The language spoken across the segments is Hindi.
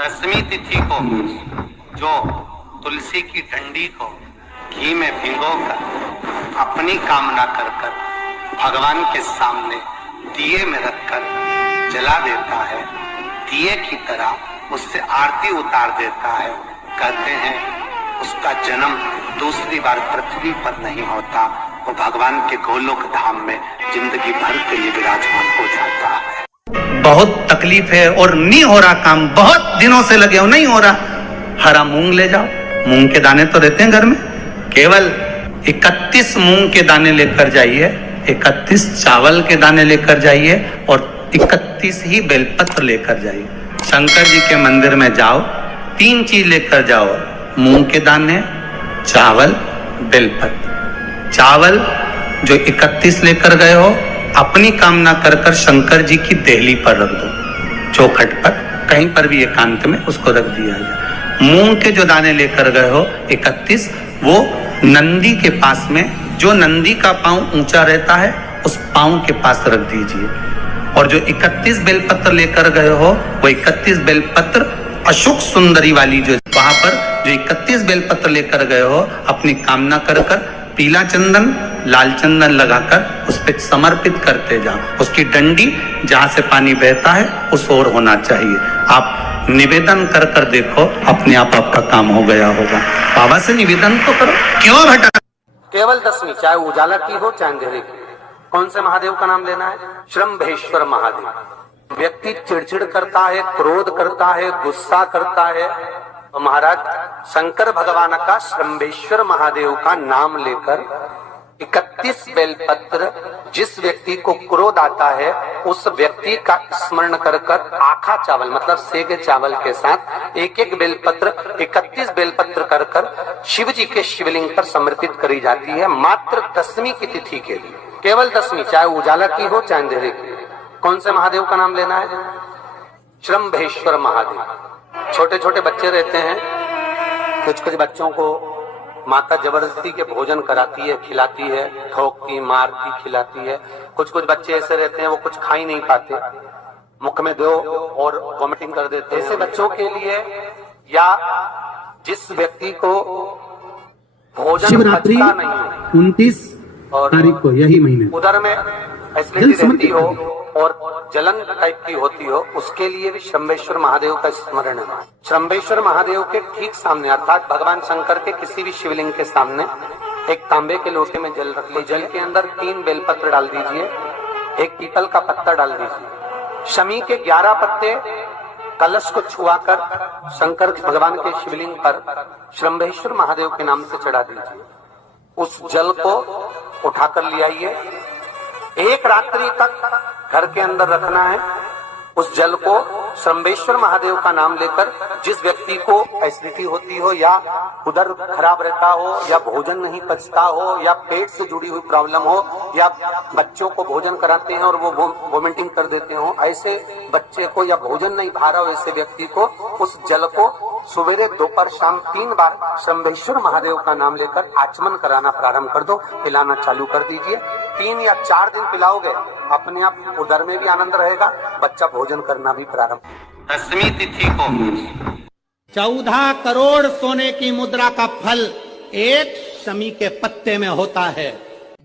दसवीं तिथि को जो तुलसी की डंडी को घी में भिगोकर अपनी कामना कर कर भगवान के सामने दिए में रखकर जला देता है, दिए की तरह उससे आरती उतार देता है, कहते हैं उसका जन्म दूसरी बार पृथ्वी पर नहीं होता, वो भगवान के गोलोक धाम में जिंदगी भर के लिए विराजमान हो जाता है। बहुत तकलीफ है और नहीं हो रहा काम, बहुत दिनों से लगे हो, नहीं हो रहा। हरा मूंग ले जाओ, मूंग के दाने तो रहते हैं घर में, केवल 31 मूंग के दाने लेकर जाइए, 31 चावल के दाने लेकर जाइए और 31 ही बेलपत्र लेकर जाइए। शंकर जी के मंदिर में जाओ, 3 चीज लेकर जाओ, मूंग के दाने, चावल, बेलपत्र। चावल जो 31 लेकर गए हो अपनी कामना कर कर शंकर जी की देहली पर रख दो, चौखट पर, कहीं पर भी एकांत में उसको रख दिया जाए। मूंग के जो दाने लेकर गए हो 31, वो नंदी के पास में, जो नंदी का पांव ऊंचा रहता है उस पांव के पास रख दीजिए। और जो 31 बेलपत्र लेकर गए हो वो 31 बेलपत्र अशोक सुंदरी वाली जो वहां पर जो 31 बेलपत्र लेकर गए हो अपनी कामना कर कर पीला चंदन, लाल चंदन लगाकर उस पर समर्पित करते जाओ। उसकी डंडी जहां से पानी बहता है उस ओर होना चाहिए। आप निवेदन कर कर देखो, अपने आप आपका काम हो गया होगा। बाबा से निवेदन तो करो, क्यों भटक। केवल दसवीं, चाहे उजाला की हो चाहे अंधेरे की। कौन से महादेव का नाम लेना है? श्रम्भेश्वर महादेव। व्यक्ति चिड़चिड़ करता है, क्रोध करता है, गुस्सा करता है, तो महाराज शंकर भगवान का श्रम्भेश्वर महादेव का नाम लेकर 31 बेलपत्र, जिस व्यक्ति को क्रोध आता है उस व्यक्ति का स्मरण कर कर आखा चावल मतलब सेके चावल के साथ एक एक बेलपत्र 31 बेलपत्र कर कर शिव जी के शिवलिंग पर समर्पित करी जाती है, मात्र दसवीं की तिथि के लिए। केवल दसवीं, चाहे उजाला की हो चाहे अंधेरे की। कौन से महादेव का नाम लेना है? श्रम्भेश्वर महादेव। छोटे छोटे बच्चे रहते हैं, कुछ कुछ बच्चों को माता जबरदस्ती के भोजन कराती है, खिलाती है, ठोकती, मारती, खिलाती है। कुछ कुछ बच्चे ऐसे रहते हैं वो कुछ खा ही नहीं पाते, मुख में दो और वॉमिटिंग कर देते हैं। ऐसे बच्चों के लिए या जिस व्यक्ति को भोजन शिवरात्रि पचता नहीं 29 तारीख को यही महीने उधर में एसिडिटी रहती हो और जलन टाइप की होती हो, उसके लिए भी श्रम्भेश्वर महादेव का स्मरण है। श्रम्भेश्वर महादेव के ठीक सामने अर्थात भगवान शंकर के किसी भी शिवलिंग के सामने एक तांबे के लोटे में जल रख लीजिए। जल के अंदर 3 बेलपत्र डाल दीजिए, एक पीपल का पत्ता डाल दीजिए, शमी के 11 पत्ते कलश को छुआकर शंकर भगवान के शिवलिंग पर श्रम्भेश्वर महादेव के नाम से चढ़ा दीजिए। उस जल को उठाकर ले आइए, एक रात्रि तक घर के अंदर रखना है। उस जल को श्रम्भेश्वर महादेव का नाम लेकर जिस व्यक्ति को एसिडिटी होती हो या उधर खराब रहता हो या भोजन नहीं पचता हो या पेट से जुड़ी हुई प्रॉब्लम हो या बच्चों को भोजन कराते हैं और वो वोमिटिंग कर देते हो, ऐसे बच्चे को या भोजन नहीं भा रहा हो ऐसे व्यक्ति को उस जल को सवेरे दोपहर शाम 3 बार श्रम्भेश्वर महादेव का नाम लेकर आचमन कराना प्रारंभ कर दो, पिलाना चालू कर दीजिए। 3 या 4 दिन पिलाओगे, अपने आप उदर में भी आनंद रहेगा, बच्चा भोजन करना भी प्रारंभ। दसवीं तिथि को 14 करोड़ सोने की मुद्रा का फल एक शमी के पत्ते में होता है।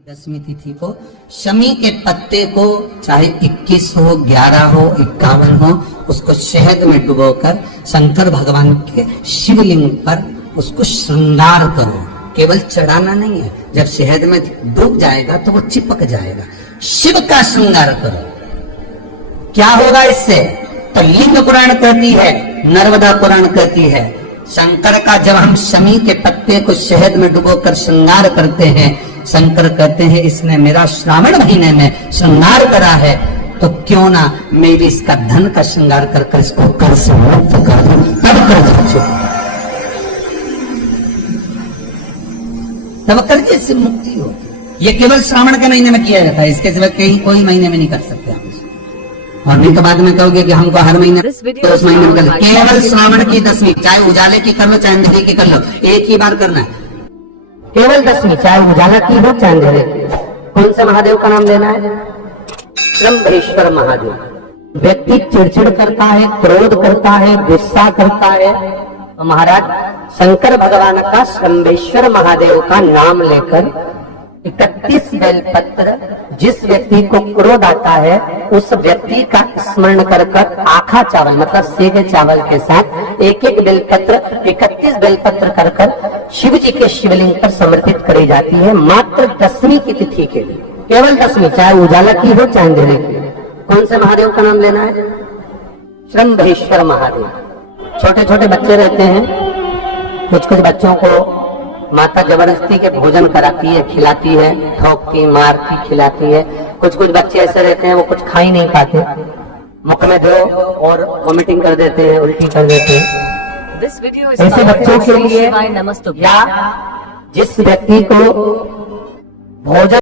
दसवीं तिथि को शमी के पत्ते को चाहे 21 हो, 11 हो, 51 हो, उसको शहद में डुबोकर शंकर भगवान के शिवलिंग पर उसको श्रृंगार करो। केवल चढ़ाना नहीं है, जब शहद में डूब जाएगा तो वो चिपक जाएगा। शिव का श्रृंगार करो। क्या होगा इससे? तो लिंग पुराण कहती है, नर्मदा पुराण कहती है, शंकर का जब हम शमी के पत्ते को शहद में डुबोकर श्रृंगार करते हैं, शंकर कहते हैं इसने मेरा श्रावण महीने में श्रृंगार करा है, तो क्यों ना मैं भी इसका धन का श्रृंगार कर कर इसको कर से मुक्त कर दूं, तब कर तब करके इससे मुक्ति हो। ये केवल श्रावण के महीने में किया जाता है, इसके सिवा कहीं कोई महीने में नहीं कर सकते आप इसको। और नहीं तो बाद में कहोगे कि हमको हर महीने तो उस महीने में कर, केवल श्रावण की दसवीं, चाहे उजाले की कर लो चाहे अंधेरे की कर लो, एक ही बार करना है। केवल दसवीं, चाहे उजाला की हो चाहे अंधेरे की। कौन से महादेव का नाम लेना है? श्रम्भेश्वर महादेव। व्यक्ति चिड़चिड़ करता है, क्रोध करता है, गुस्सा करता है, तो महाराज शंकर भगवान का शंभेश्वर महादेव का नाम लेकर 31 बेलपत्र, जिस व्यक्ति को क्रोध आता है उस व्यक्ति का स्मरण कर कर आखा चावल मतलब सेगे चावल के साथ एक एक बेलपत्र 31 बेलपत्र कर कर शिव जी के शिवलिंग पर समर्पित करी जाती है, मात्र 10वीं की तिथि के लिए, केवल 10वीं, चाहे उजाला की हो चाहे अंधेरे की। कौन से महादेव का नाम लेना है? शंभेश्वर महादेव। छोटे छोटे बच्चे रहते हैं, कुछ कुछ बच्चों को माता जबरदस्ती के भोजन कराती है, खिलाती है, ठोकती, मारती, खिलाती है। कुछ कुछ बच्चे ऐसे रहते हैं वो कुछ खा ही नहीं पाते, मुख में दो और वॉमिटिंग कर देते हैं, उल्टी कर देते हैं। ऐसे बच्चों के लिए या जिस व्यक्ति को भोजन